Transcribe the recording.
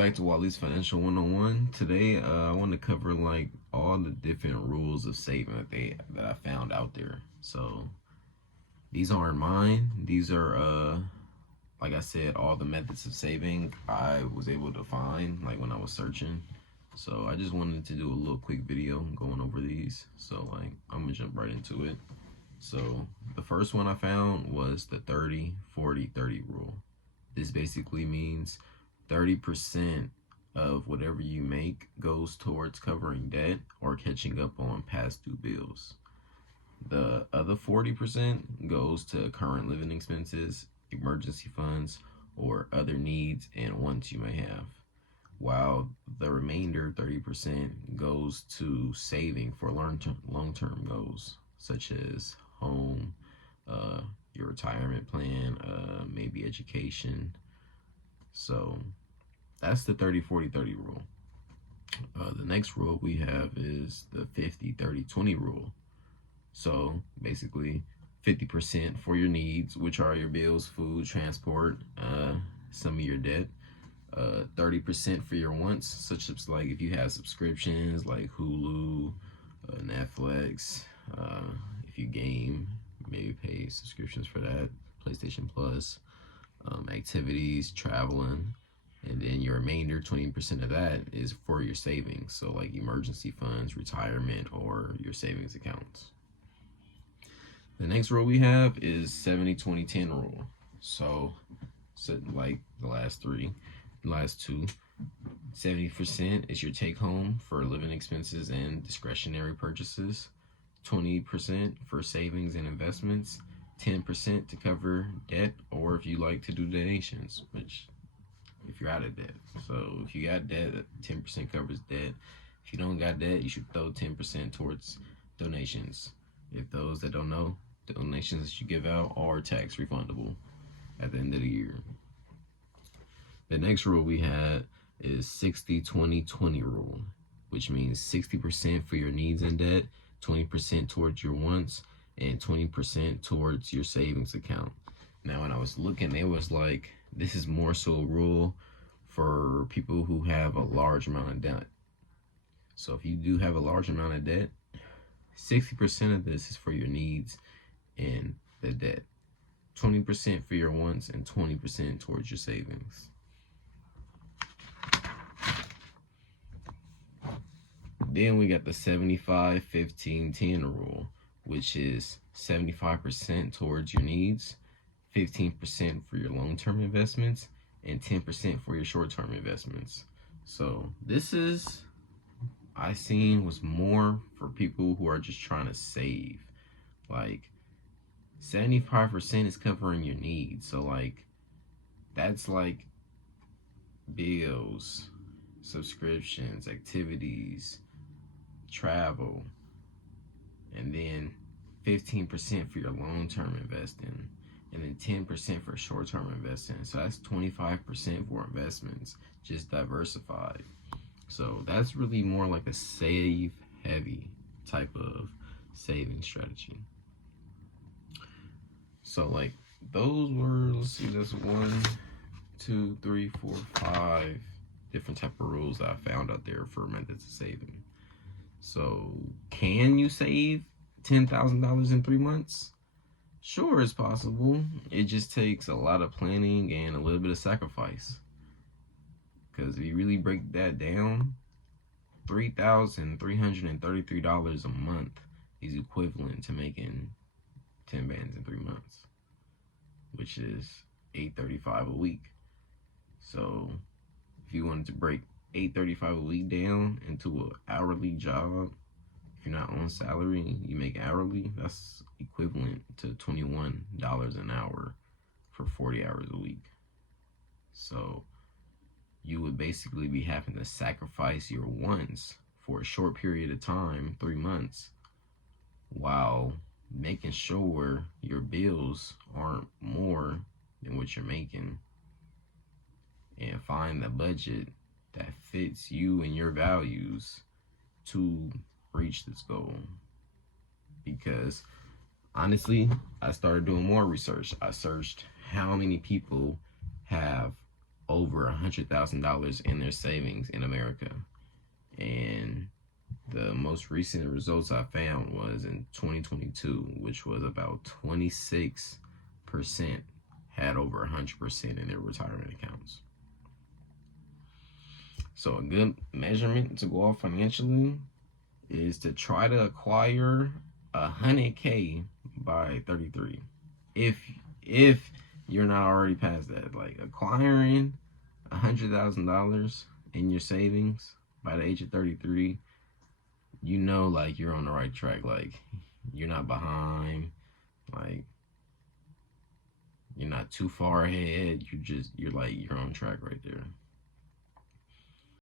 back to Wally's Financial 101. Today, I want to cover like all the different rules of saving that I found out there. So these aren't mine. These are like I said, all the methods of saving I was able to find like when I was searching. So I just wanted to do a little quick video going over these. So like I'm gonna jump right into it. So the first one I found was the 30-40-30 rule. This basically means 30% of whatever you make goes towards covering debt or catching up on past due bills. The other 40% goes to current living expenses, emergency funds, or other needs and wants you may have, while the remainder 30% goes to saving for long-term goals, such as home, your retirement plan, maybe education. So that's the 30-40-30 rule. The next rule we have is the 50-30-20 rule. So basically 50% for your needs, which are your bills, food, transport, some of your debt. 30% for your wants, such as like if you have subscriptions like Hulu, Netflix, if you game, maybe pay subscriptions for that, PlayStation Plus, activities, traveling, and then your remainder 20% of that is for your savings, so like emergency funds, retirement, or your savings accounts. The next rule we have is 70-20-10 rule. So like the last two, 70% is your take home for living expenses and discretionary purchases, 20% for savings and investments, 10% to cover debt, or if you like to do donations, which if you're out of debt. So if you got debt, 10% covers debt. If you don't got debt, you should throw 10% towards donations. If those that don't know, donations that you give out are tax refundable at the end of the year. The next rule we had is 60-20-20 rule, which means 60% for your needs and debt, 20% towards your wants, and 20% towards your savings account. Now, when I was looking, it was like, this is more so a rule for people who have a large amount of debt. So if you do have a large amount of debt, 60% of this is for your needs and the debt, 20% for your wants, and 20% towards your savings. Then we got the 75-15-10 rule, which is 75% towards your needs, 15% for your long-term investments, and 10% for your short-term investments. So this is, I seen, was more for people who are just trying to save. Like 75% is covering your needs. So like that's like bills, subscriptions, activities, travel, and then 15% for your long-term investing, and then 10% for short-term investing. So that's 25% for investments, just diversified. So that's really more like a save heavy type of saving strategy. So like those were, let's see, that's 1, 2, 3, 4, 5 different type of rules that I found out there for methods of saving. So can you save $10,000 in 3 months? Sure, it's possible. It just takes a lot of planning and a little bit of sacrifice. Because if you really break that down, $3,333 a month is equivalent to making 10 bands in 3 months, which is $835 a week. So if you wanted to break $835 a week down into an hourly job, if you're not on salary, you make hourly, that's equivalent to $21 an hour for 40 hours a week. So you would basically be having to sacrifice your wants for a short period of time, 3 months, while making sure your bills aren't more than what you're making, and find the budget that fits you and your values to reach this goal. Because honestly, I started doing more research. I searched how many people have over $100,000 in their savings in America. And the most recent results I found was in 2022, which was about 26% had over 100% in their retirement accounts. So a good measurement to go off financially is to try to acquire 100K by 33. If you're not already past that, like acquiring $100,000 in your savings by the age of 33, you know, like you're on the right track. Like you're not behind. Like you're not too far ahead. You're on track right there.